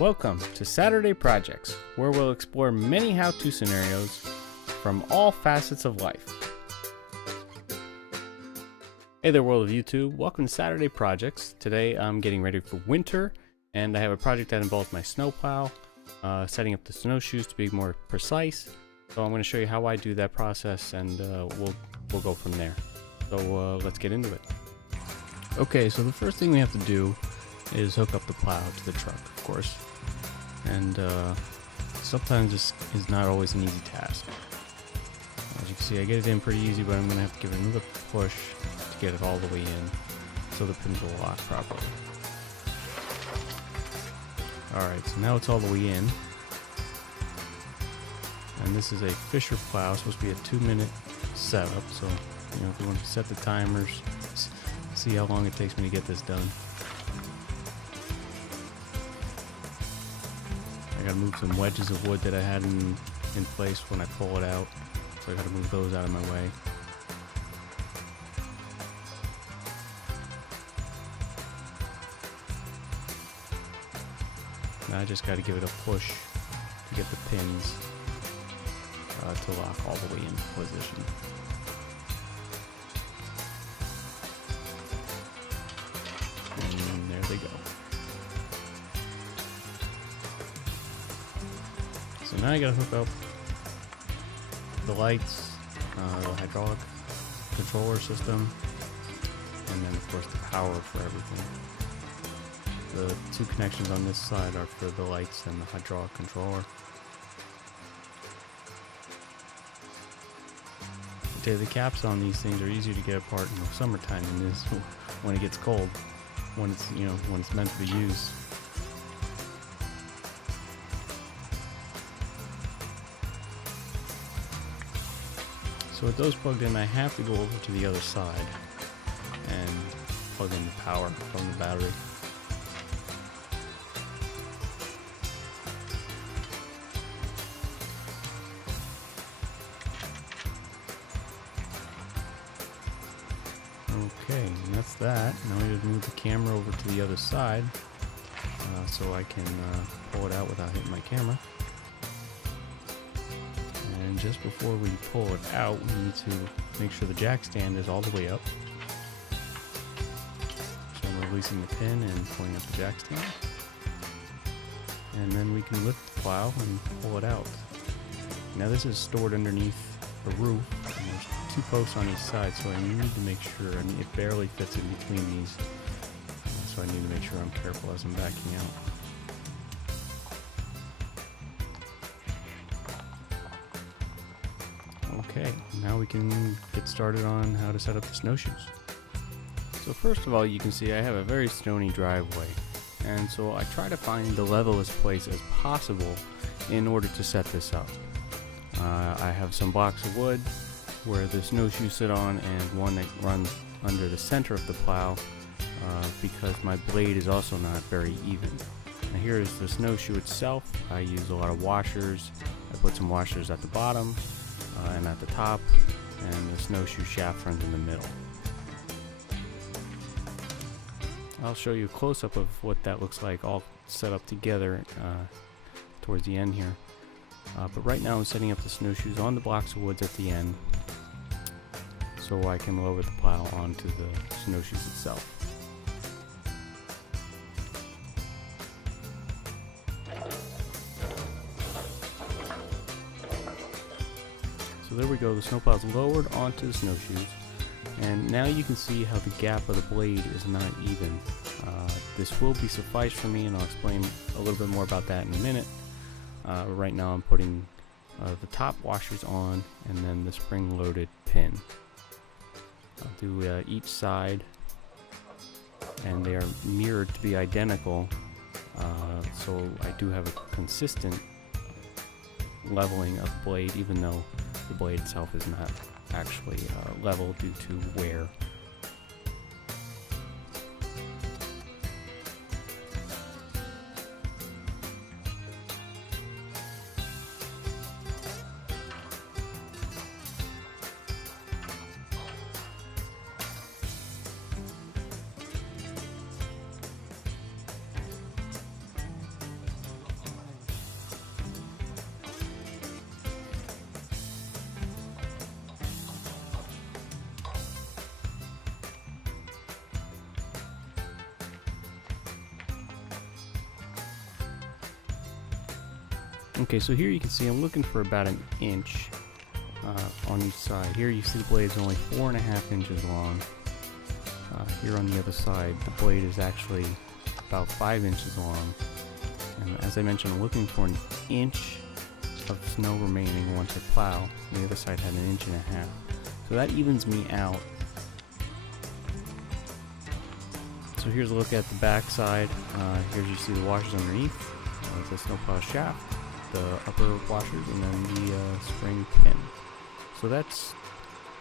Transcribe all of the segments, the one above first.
Welcome to Saturday Projects, where we'll explore many how-to scenarios from all facets of life. Hey there, world of YouTube. Welcome to Saturday Projects. Today I'm getting ready for winter, and I have a project that involves my snowplow, setting up the snowshoes to be more precise. So I'm going to show you how I do that process, and we'll go from there. So let's get into it. Okay, so the first thing we have to do is hook up the plow to the truck, of course. And sometimes this is not always an easy task. As you can see, I get it in pretty easy, but I'm going to have to give it another push to get it all the way in so the pins will lock properly. Alright, so now it's all the way in. And this is a Fisher plow, it's supposed to be a 2-minute setup, so you know, if you want to set the timers, see how long it takes me to get this done. I gotta move some wedges of wood that I had in place when I pull it out, so I gotta move those out of my way. Now I just gotta give it a push to get the pins to lock all the way in position. And there they go. So now I gotta hook up the lights, the hydraulic controller system, and then of course the power for everything. The two connections on this side are for the lights and the hydraulic controller. Okay, the caps on these things are easier to get apart in the summertime than it is when it gets cold, when it's, you know, when it's meant to be used. So with those plugged in, I have to go over to the other side and plug in the power from the battery. Okay, and that's that. Now we just move the camera over to the other side so I can pull it out without hitting my camera. And just before we pull it out, we need to make sure the jack stand is all the way up. So I'm releasing the pin and pulling up the jack stand. And then we can lift the plow and pull it out. Now this is stored underneath the roof, and there's 2 posts on each side, so I need to make sure, I mean, it barely fits in between these, so I need to make sure I'm careful as I'm backing out. Okay, now we can get started on how to set up the snowshoes. So first of all, you can see I have a very stony driveway, and so I try to find the levelest place as possible in order to set this up. I have some blocks of wood where the snowshoes sit on, and one that runs under the center of the plow because my blade is also not very even. Now here is the snowshoe itself. I use a lot of washers. I put some washers at the bottom and at the top, and the snowshoe shaft runs in the middle. I'll show you a close-up of what that looks like all set up together towards the end here. But right now I'm setting up the snowshoes on the blocks of wood at the end so I can lower the plow onto the snowshoes itself. So there we go, the snowplow's lowered onto the snowshoes, and now you can see how the gap of the blade is not even. This will be suffice for me, and I'll explain a little bit more about that in a minute. Right now I'm putting the top washers on, and then the spring-loaded pin. I'll do each side, and they are mirrored to be identical, so I do have a consistent leveling of the blade, even though the blade itself is not actually level due to wear. Okay, so here you can see I'm looking for about an inch on each side. Here you see the blade is only 4.5 inches long. Here on the other side, the blade is actually about 5 inches long. And as I mentioned, I'm looking for an inch of snow remaining once I plow. The other side had 1.5 inches. So that evens me out. So here's a look at the back side. Here you see the washers underneath. The snowplow shaft, the upper washers, and then the spring pin. So that's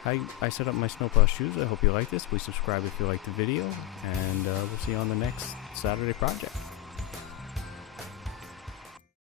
how I set up my snowplow shoes. I hope you like this. Please subscribe if you like the video, and we'll see you on the next Saturday project.